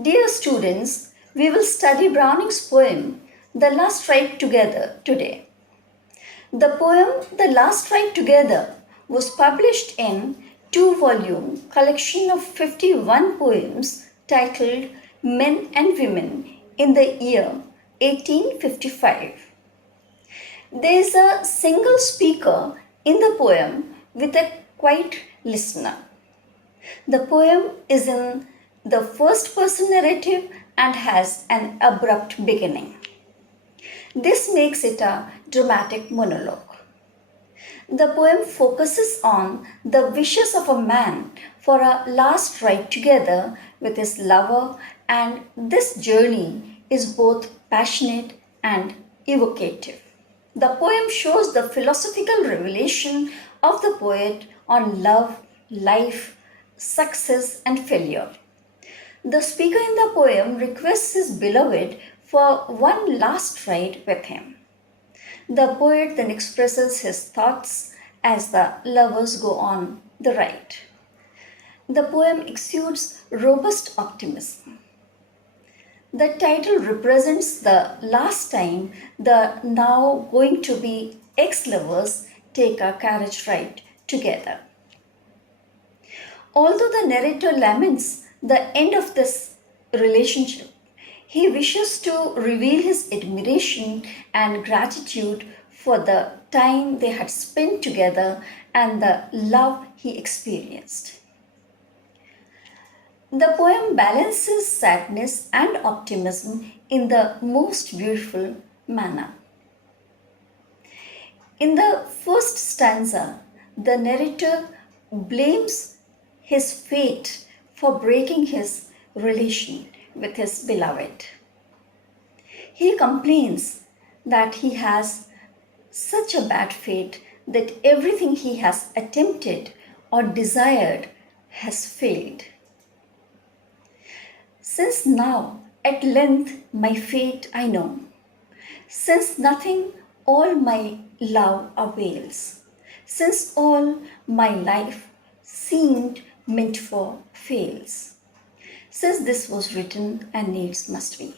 Dear students, we will study Browning's poem, The Last Ride Together, today. The poem, The Last Ride Together, was published in two-volume collection of 51 poems titled Men and Women in the year 1855. There is a single speaker in the poem with a quiet listener. The poem is in the first person narrative and has an abrupt beginning. This makes it a dramatic monologue. The poem focuses on the wishes of a man for a last ride together with his lover, and this journey is both passionate and evocative. The poem shows the philosophical revelation of the poet on love, life, success, and failure. The speaker in the poem requests his beloved for one last ride with him. The poet then expresses his thoughts as the lovers go on the ride. The poem exudes robust optimism. The title represents the last time the now going to be ex-lovers take a carriage ride together. Although the narrator laments the end of this relationship, he wishes to reveal his admiration and gratitude for the time they had spent together and the love he experienced. The poem balances sadness and optimism in the most beautiful manner. In the first stanza, the narrator blames his fate for breaking his relation with his beloved. He complains that he has such a bad fate that everything he has attempted or desired has failed. Since now at length my fate I know, since nothing all my love avails, since all my life seemed meant for fails, since this was written and needs must be.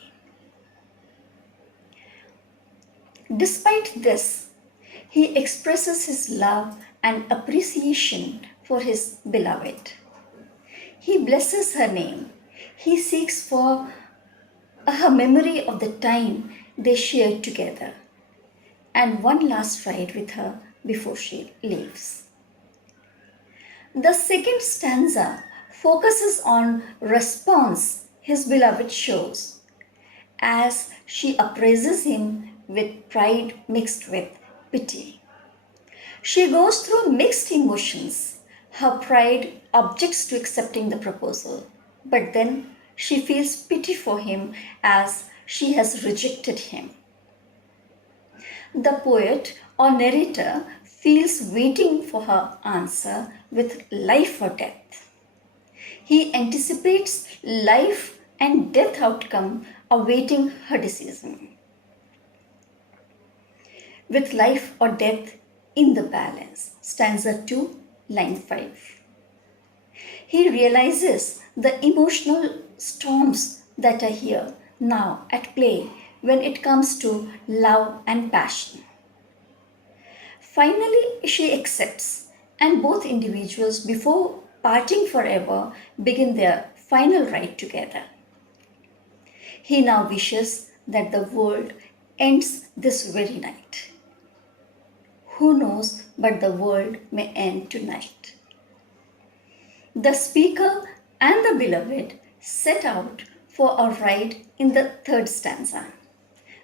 Despite this, he expresses his love and appreciation for his beloved. He blesses her name. He seeks for her memory of the time they shared together and one last ride with her before she leaves. The second stanza focuses on response his beloved shows as she appraises him with pride mixed with pity. She goes through mixed emotions. Her pride objects to accepting the proposal, but then she feels pity for him as she has rejected him. The poet or narrator feels waiting for her answer with life or death. He anticipates life and death outcome awaiting her decision, with life or death in the balance. Stanza 2, line 5. He realizes the emotional storms that are here now at play when it comes to love and passion. Finally, she accepts, and both individuals, before parting forever, begin their final ride together. He now wishes that the world ends this very night. Who knows but the world may end tonight. The speaker and the beloved set out for a ride in the third stanza,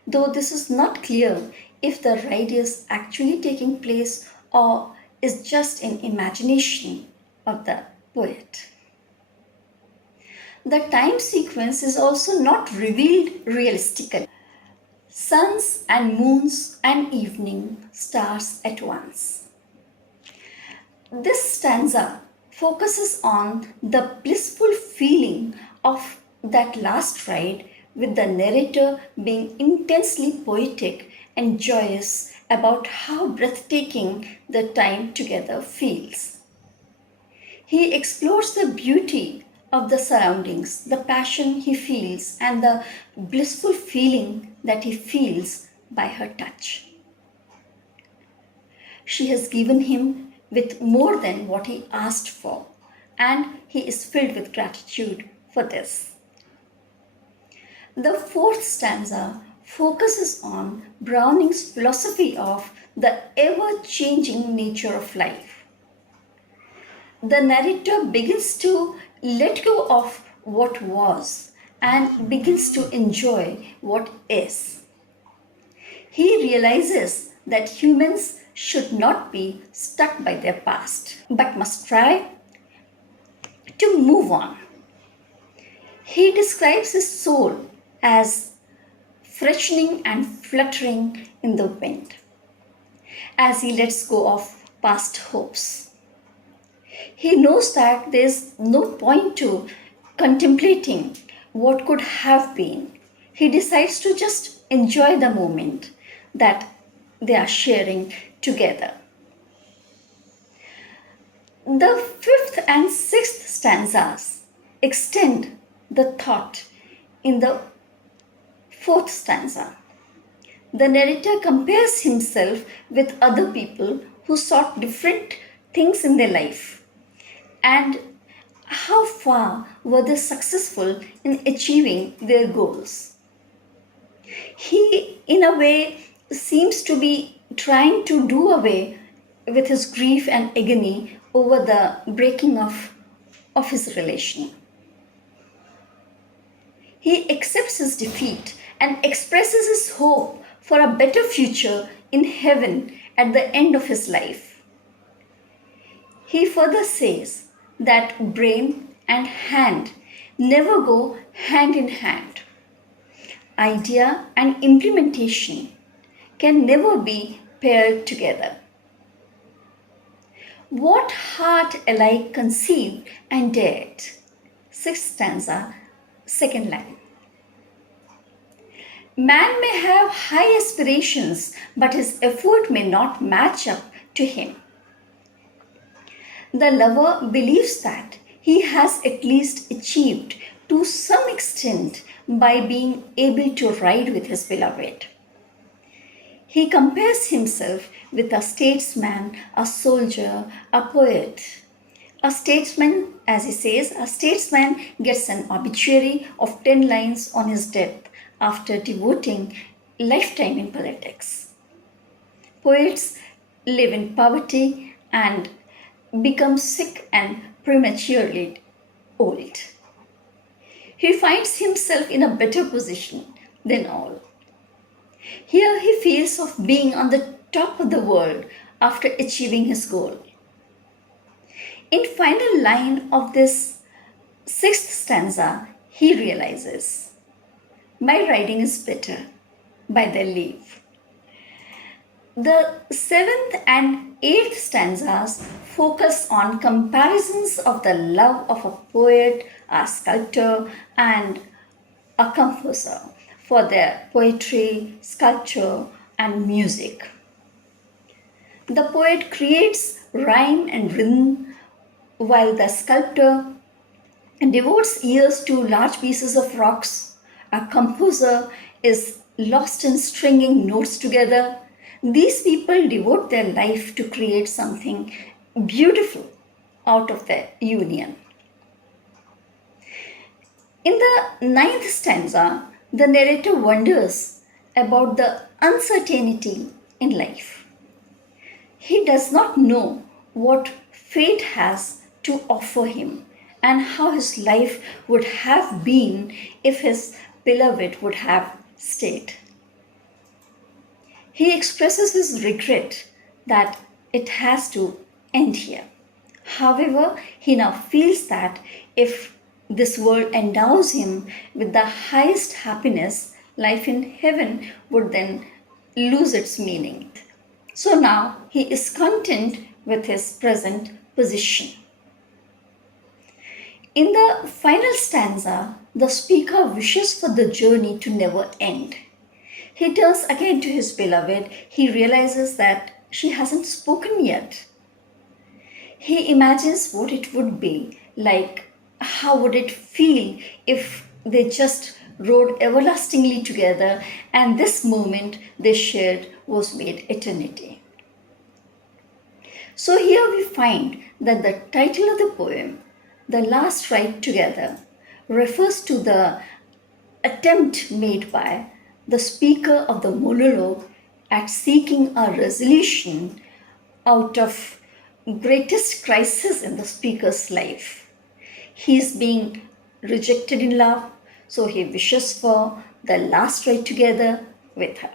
though this is not clear if the ride is actually taking place or is just in imagination of the poet. The time sequence is also not revealed realistically. Suns and moons and evening stars at once. This stanza focuses on the blissful feeling of that last ride, with the narrator being intensely poetic and joyous about how breathtaking the time together feels. He explores the beauty of the surroundings, the passion he feels, and the blissful feeling that he feels by her touch. She has given him with more than what he asked for, and he is filled with gratitude for this. The fourth stanza focuses on Browning's philosophy of the ever changing nature of life. The narrator begins to let go of what was and begins to enjoy what is. He realizes that humans should not be stuck by their past but must try to move on. He describes his soul as freshening and fluttering in the wind as he lets go of past hopes. He knows that there's no point to contemplating what could have been. He decides to just enjoy the moment that they are sharing together. The fifth and sixth stanzas extend the thought in the fourth stanza. The narrator compares himself with other people who sought different things in their life and how far were they successful in achieving their goals. He, in a way, seems to be trying to do away with his grief and agony over the breaking of his relation. He accepts his defeat and expresses his hope for a better future in heaven at the end of his life. He further says that brain and hand never go hand in hand. Idea and implementation can never be paired together. What heart alike conceived and dared? Sixth stanza, second line. Man may have high aspirations, but his effort may not match up to him. The lover believes that he has at least achieved to some extent by being able to ride with his beloved. He compares himself with a statesman, a soldier, a poet. A statesman, as he says, a statesman gets an obituary of 10 lines on his death after devoting lifetime in politics. Poets live in poverty and become sick and prematurely old. He finds himself in a better position than all. Here he feels of being on the top of the world after achieving his goal. In final line of this sixth stanza, he realizes, my riding is better by their leave. The seventh and eighth stanzas focus on comparisons of the love of a poet, a sculptor, and a composer for their poetry, sculpture, and music. The poet creates rhyme and rhythm, while the sculptor devotes years to large pieces of rocks. A composer is lost in stringing notes together. These people devote their life to create something beautiful out of their union. In the ninth stanza, the narrator wonders about the uncertainty in life. He does not know what fate has to offer him and how his life would have been if his beloved would have stayed. He expresses his regret that it has to end here. However, he now feels that if this world endows him with the highest happiness, life in heaven would then lose its meaning. So now he is content with his present position. In the final stanza, the speaker wishes for the journey to never end. He turns again to his beloved. He realizes that she hasn't spoken yet. He imagines what it would be like how would it feel if they just rode everlastingly together and this moment they shared was made eternity? So here we find that the title of the poem, The Last Ride Together, refers to the attempt made by the speaker of the monologue at seeking a resolution out of greatest crisis in the speaker's life. He is being rejected in love, so he wishes for the last ride together with her.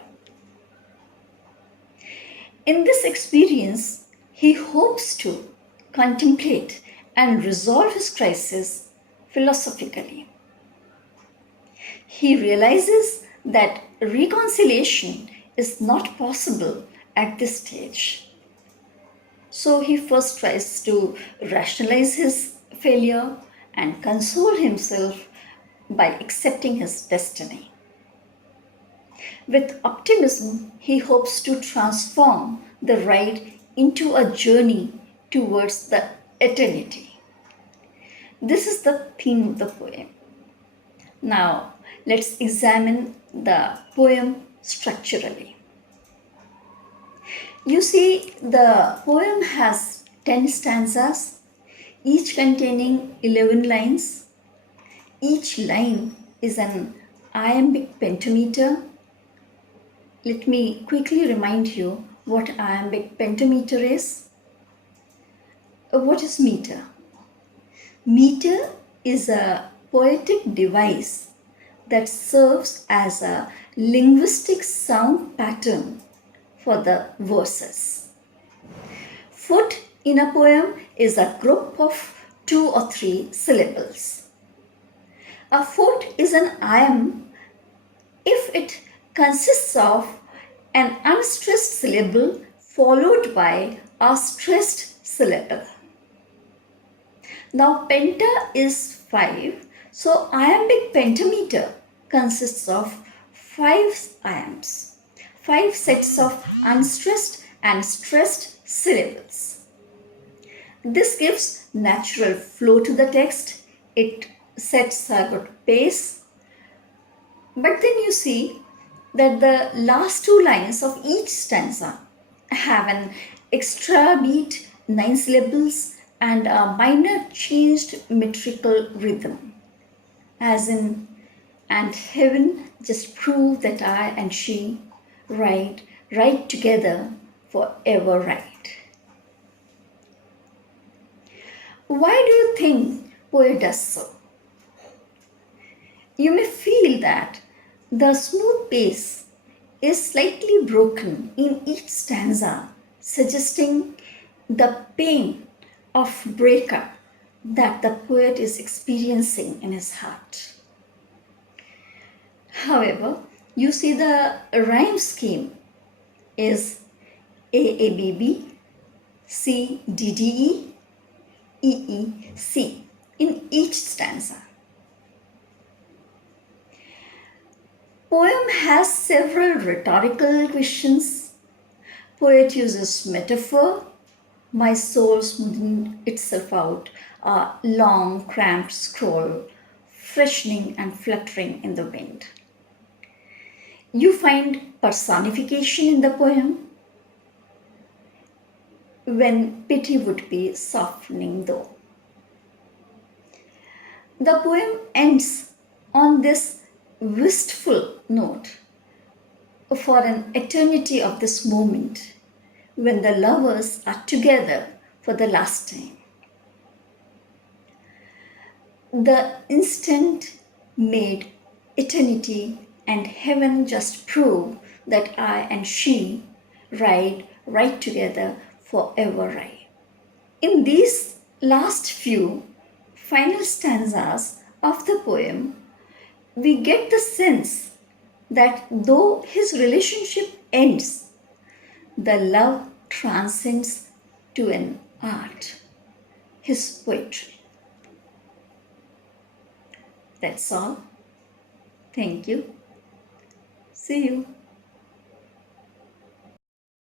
In this experience, he hopes to contemplate and resolve his crisis philosophically. He realizes that reconciliation is not possible at this stage. So he first tries to rationalize his failure and console himself by accepting his destiny. With optimism, he hopes to transform the ride into a journey towards the eternity. This is the theme of the poem. Now, let's examine the poem structurally. You see, the poem has 10 stanzas, each containing 11 lines. Each line is an iambic pentameter. Let me quickly remind you what iambic pentameter is. What is meter? Meter is a poetic device that serves as a linguistic sound pattern for the verses. Foot in a poem is a group of 2 or 3 syllables. A foot is an iamb if it consists of an unstressed syllable followed by a stressed syllable. Now penta is 5, so iambic pentameter consists of 5 iambs, 5 sets of unstressed and stressed syllables. This gives natural flow to the text. It sets a good pace. But then you see that the last 2 lines of each stanza have an extra beat, 9 syllables, and a minor changed metrical rhythm, as in, and heaven just prove that I and she ride together forever right. Why do you think poet does so? You may feel that the smooth pace is slightly broken in each stanza, suggesting the pain of breakup that the poet is experiencing in his heart. However, you see the rhyme scheme is AABB, CDDE, EEC in each stanza. Poem has several rhetorical questions. Poet uses metaphor, my soul smoothing itself out, a long cramped scroll, freshening and fluttering in the wind. You find personification in the poem, when pity would be softening though. The poem ends on this wistful note for an eternity of this moment when the lovers are together for the last time. The instant made eternity and heaven just prove that I and she ride right together forever right. In these last few final stanzas of the poem, we get the sense that though his relationship ends, the love transcends to an art, his poetry. That's all. Thank you. See you.